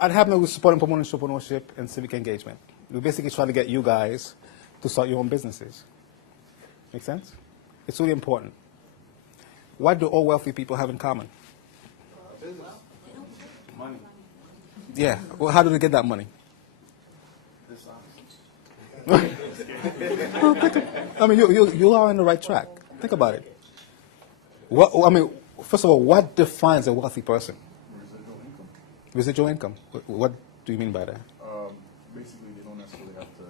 At Habnet, we support and promote entrepreneurship and civic engagement. We basically try to get you guys to start your own businesses. Make sense? It's really important. What do all wealthy people have in common? Business. Money. Yeah. Well, how do they get that money? I mean, you are on the right track. Think about it. First of all, what defines a wealthy person? Residual income. What do you mean by that? Basically, they don't necessarily have to,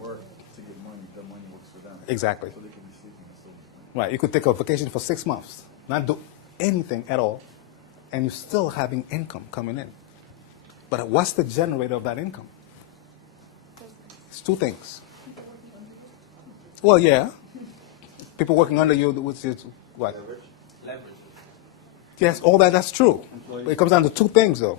work to get money. The money works for them. Exactly. So they can be sleeping and still make money. Right. You could take a vacation for 6 months, not do anything at all, and you're still having income coming in. But what's the generator of that income? It's two things. Well, yeah. People working under you, which is what? Leverage. Yes, all that's true. But it comes down to two things, though.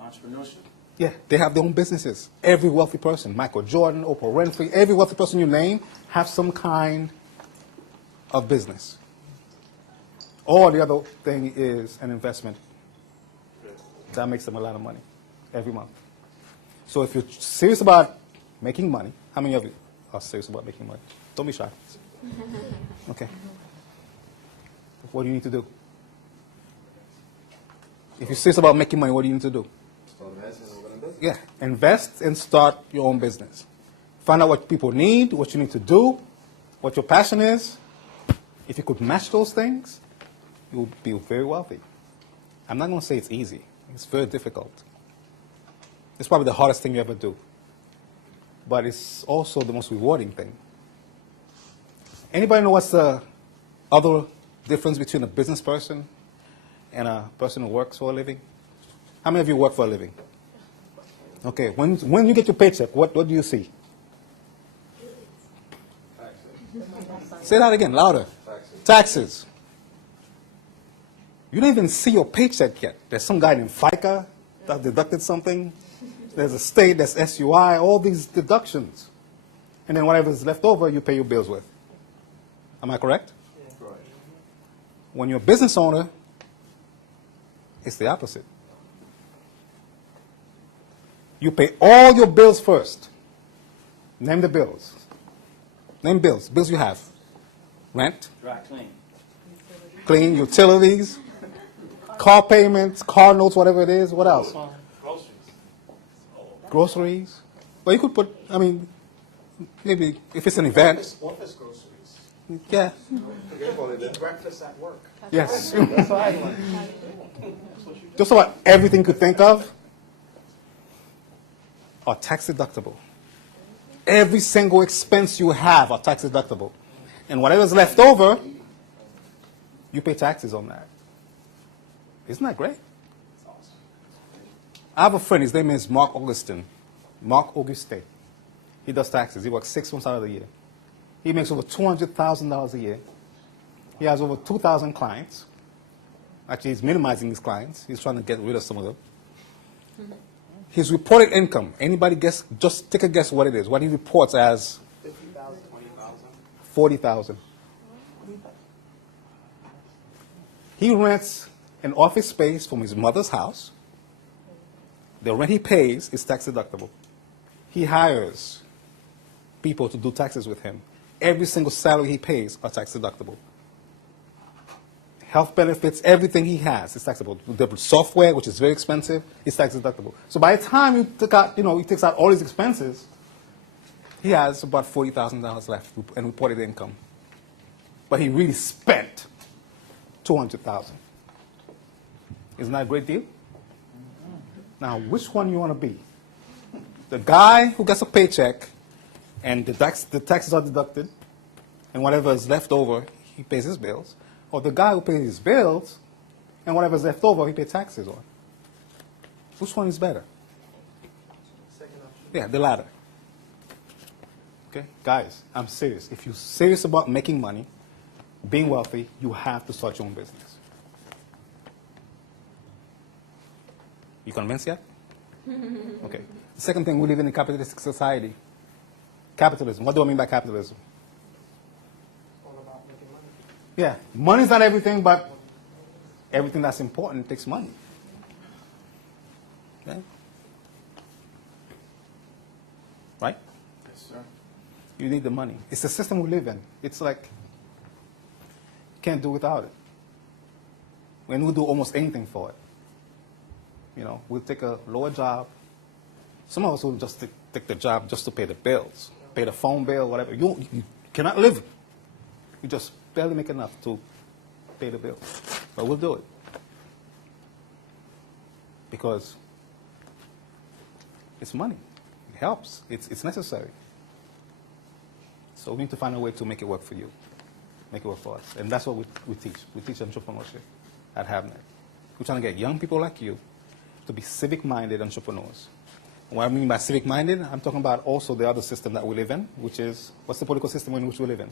Entrepreneurship. Yeah, they have their own businesses. Every wealthy person, Michael Jordan, Oprah Winfrey, every wealthy person you name have some kind of business. Or the other thing is an investment. That makes them a lot of money every month. So if you're serious about making money, how many of you are serious about making money? Don't be shy. Okay. What do you need to do? If you're serious about making money, what do you need to do? Yeah, invest and start your own business. Find out what people need, what you need to do, what your passion is. If you could match those things, you'll be very wealthy. I'm not going to say it's easy. It's very difficult. It's probably the hardest thing you ever do. But it's also the most rewarding thing. Anybody know what's the other difference between a business person and a person who works for a living? How many of you work for a living? Okay, when you get your paycheck, what do you see? Taxes. Say that again, louder. Taxes. You don't even see your paycheck yet. There's some guy named FICA that deducted something. There's a state, there's SUI, all these deductions. And then whatever's left over, you pay your bills with. Am I correct? Yeah. Right. When you're a business owner, it's the opposite. You pay all your bills first. Name the bills. Name bills. Bills you have. Rent. Dry clean. Clean, utilities, car payments, car notes, whatever it is. What else? Groceries. Groceries. Well, you could put, maybe if it's an event. Office groceries. Yeah. Eat breakfast at work. Yes. That's what I learned. Just about everything you could think of are tax deductible. Every single expense you have are tax deductible. And whatever's left over, you pay taxes on that. Isn't that great? I have a friend, his name is Mark Augustin. Mark Auguste. He does taxes. He works 6 months out of the year. He makes over $200,000 a year. He has over 2,000 clients. Actually, he's minimizing his clients. He's trying to get rid of some of them. His reported income, anybody guess, just take a guess what it is, what he reports as 50,000, 20,000. 40,000. He rents an office space from his mother's house. The rent he pays is tax deductible. He hires people to do taxes with him. Every single salary he pays are tax deductible. Health benefits, everything he has is taxable. The software, which is very expensive, is tax deductible. So by the time he takes out all his expenses, he has about $40,000 left in reported income. But he really spent $200,000. Isn't that a great deal? Now, which one you want to be? The guy who gets a paycheck and the taxes are deducted, and whatever is left over, he pays his bills, or the guy who pays his bills and whatever is left over, he pays taxes on? Which one is better? Second option. Yeah, the latter. Okay, guys, I'm serious. If you're serious about making money, being wealthy, you have to start your own business. You convinced yet? Okay. The second thing, we live in a capitalistic society. Capitalism. What do I mean by capitalism? All about making money. Yeah, money's not everything, but everything that's important takes money. Okay? Right? Yes, sir. You need the money. It's the system we live in. It's like you can't do without it. And we'll do almost anything for it. You know, we'll take a lower job. Some of us will just take the job just to pay the bills, pay the phone bill, whatever. You cannot live. You just barely make enough to pay the bills. But we'll do it. Because it's money. It helps. It's necessary. So we need to find a way to make it work for you, make it work for us. And that's what we teach. We teach entrepreneurship at Habnet. We're trying to get young people like you to be civic-minded entrepreneurs. And what I mean by civic-minded, I'm talking about also the other system that we live in, which is, what's the political system in which we live in?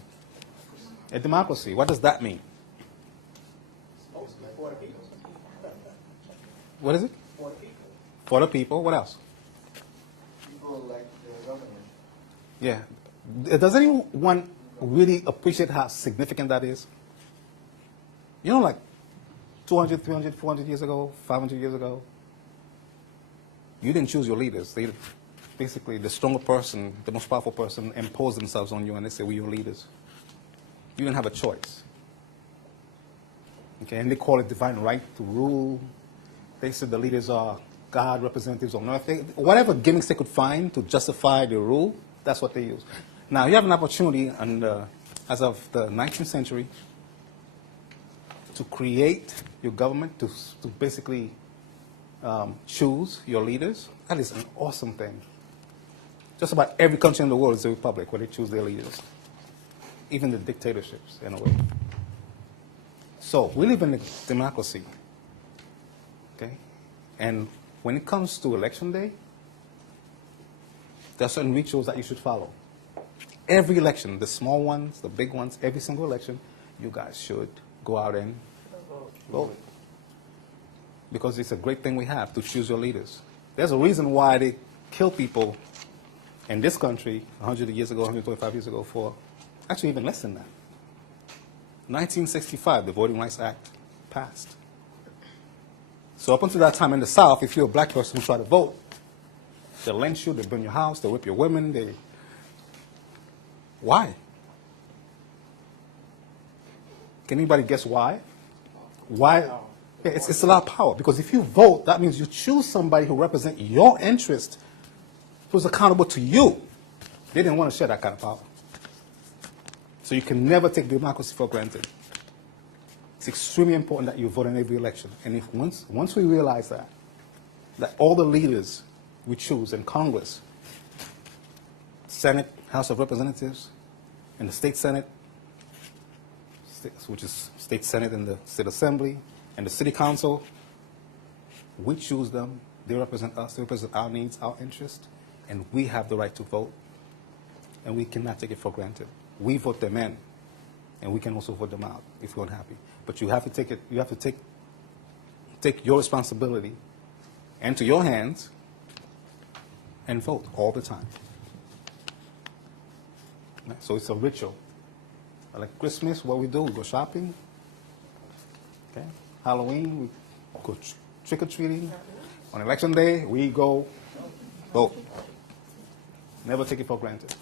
A democracy. What does that mean? For the people. What is it? For the people. For the people. What else? People elect the government. Yeah. Does anyone really appreciate how significant that is? You know, like 200, 300, 400 years ago, 500 years ago, you didn't choose your leaders. They basically, the stronger person, the most powerful person, imposed themselves on you and they say, we're your leaders. You didn't have a choice. Okay, and they call it divine right to rule. They said the leaders are God representatives on earth. Whatever gimmicks they could find to justify the rule, that's what they use. Now, you have an opportunity, as of the 19th century, to create your government, to basically choose your leaders. That is an awesome thing. Just about every country in the world is a republic where they choose their leaders. Even the dictatorships, in a way. So, we live in a democracy. Okay? And when it comes to election day, there are certain rituals that you should follow. Every election, the small ones, the big ones, every single election, you guys should go out and vote. Because it's a great thing we have to choose your leaders. There's a reason why they kill people in this country 100 years ago, 125 years ago for actually even less than that. 1965, the Voting Rights Act passed. So up until that time in the South, if you're a black person who try to vote, they'll lynch you, they'll burn your house, they'll whip your women. Why? Can anybody guess why? Why? Yeah, it's a lot of power. Because if you vote, that means you choose somebody who represents your interest, who's accountable to you. They didn't want to share that kind of power. So you can never take democracy for granted. It's extremely important that you vote in every election. And if once we realize that all the leaders we choose in Congress, Senate, House of Representatives, and the State Senate, which is State Senate and the State Assembly, and the City Council, we choose them. They represent us. They represent our needs, our interests, and we have the right to vote. And we cannot take it for granted. We vote them in, and we can also vote them out if we're unhappy. But you have to take it. You have to take your responsibility into your hands and vote all the time. So it's a ritual. Like Christmas, what we do, we go shopping. Okay. Halloween, we go trick-or-treating. On election day, we go vote. Never take it for granted.